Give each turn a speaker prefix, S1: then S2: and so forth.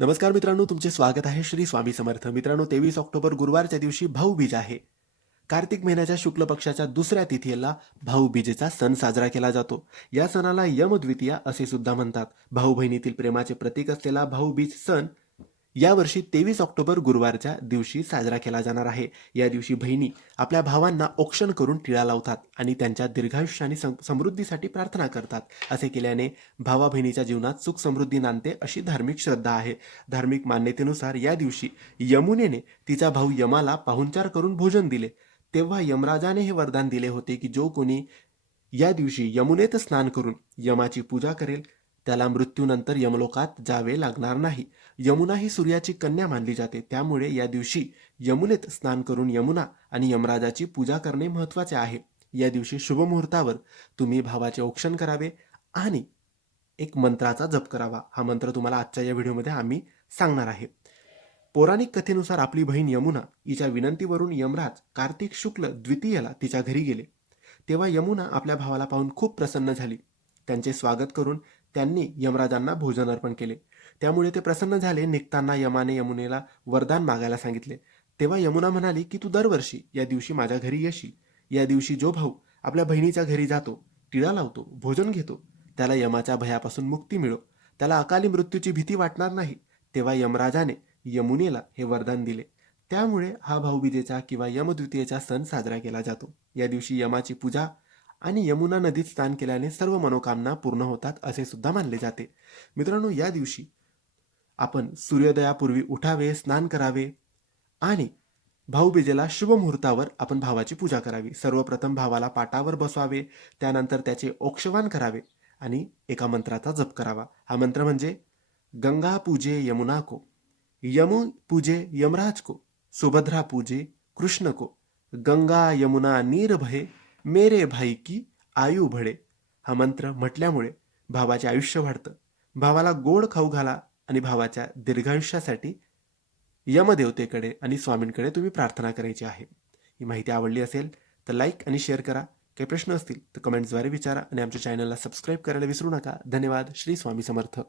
S1: नमस्कार मित्रांनो तुमचे स्वागत आहे श्री स्वामी समर्थ. मित्रांनो तेवीस ऑक्टोबर गुरुवारच्या दिवशी भाऊबीज आहे. कार्तिक महिन्याच्या शुक्ल पक्षाच्या दुसऱ्या तिथीला भाऊबीजेचा सण साजरा केला जातो. या सणाला यमद्वितीया असे सुद्धा म्हणतात. भाऊ बहिणीतील प्रेमाचे प्रतीक असलेला भाऊबीज सण यावर्षी तेवीस ऑक्टोबर गुरुवारच्या दिवशी साजरा केला जाणार आहे. या दिवशी बहिणी आपल्या भावांना औक्षण करून टिळा लावतात आणि त्यांच्या दीर्घायुष्य आणि सम- समृद्धीसाठी प्रार्थना करतात. असे केल्याने भावा बहिणीच्या जीवनात सुख समृद्धी नांदते अशी धार्मिक श्रद्धा आहे. धार्मिक मान्यतेनुसार या दिवशी यमुनेने तिचा भाऊ यमाला पाहुणचार करून भोजन दिले. तेव्हा यमराजाने हे वरदान दिले होते की जो कोणी या दिवशी यमुनेत स्नान करून यमाची पूजा करेल त्याला मृत्यूनंतर यमलोकात जावे लागणार नाही. यमुना ही सूर्याची कन्या मानली जाते. त्यामुळे या दिवशी यमुनेत स्नान करून यमुना आणि यमराजाची पूजा करणे महत्त्वाचे आहे. या दिवशी शुभ मुहूर्तावर तुम्ही भावाचे औक्षण करावे आणि एक मंत्राचा जप करावा. हा मंत्र तुम्हाला आजच्या या व्हिडिओमध्ये आम्ही सांगणार आहे. पौराणिक कथेनुसार आपली बहीण यमुना हिच्या विनंतीवरून यमराज कार्तिक शुक्ल द्वितीयला तिच्या घरी गेले. तेव्हा यमुना आपल्या भावाला पाहून खूप प्रसन्न झाली. त्यांचे स्वागत करून त्यांनी यमराजांना भोजन अर्पण केले. त्यामुळे ते प्रसन्न झाले. निघताना यमाने यमुनेला वरदान मागायला सांगितले. तेव्हा यमुना म्हणाली की तू दरवर्षी या दिवशी माझ्या घरी येशील. या दिवशी जो भाऊ आपल्या बहिणीच्या घरी जातो टिळा लावतो भोजन घेतो त्याला यमाच्या भयापासून मुक्ती मिळो. त्याला अकाली मृत्यूची भीती वाटणार नाही. तेव्हा यमराजाने यमुनेला हे वरदान दिले. त्यामुळे हा भाऊबीजेचा किंवा यमद्वितीयेचा सण साजरा केला जातो. या दिवशी यमाची पूजा आणि यमुना नदीत स्नान केल्याने सर्व मनोकामना पूर्ण होतात असे सुद्धा मानले जाते. मित्रांनो या दिवशी आपण सूर्योदयापूर्वी उठावे स्नान करावे आणि भाऊबीजेला शुभ मुहूर्तावर आपण भावाची पूजा करावी. सर्वप्रथम भावाला पाटावर बसवावे त्यानंतर त्याचे औक्षवान करावे आणि एका मंत्राचा जप करावा. हा मंत्र म्हणजे गंगा पूजे यमुना को यमु पूजे यमराज को सुभद्रा पूजे कृष्ण को गंगा यमुना नीर भये मेरे भाई की आयु भडे हा मंत्र म्हटल्यामुळे भावाचे आयुष्य वाढतं. भावाला गोड खाऊ घाला आणि भावाच्या दीर्घायुष्यासाठी यमदेवतेकडे आणि स्वामींकडे तुम्ही प्रार्थना करायची आहे. ही माहिती आवडली असेल तर लाईक आणि शेअर करा. काही प्रश्न असतील तर कमेंट्सद्वारे विचारा आणि आमच्या चॅनलला सबस्क्राईब करायला विसरू नका. धन्यवाद. श्री स्वामी समर्थ.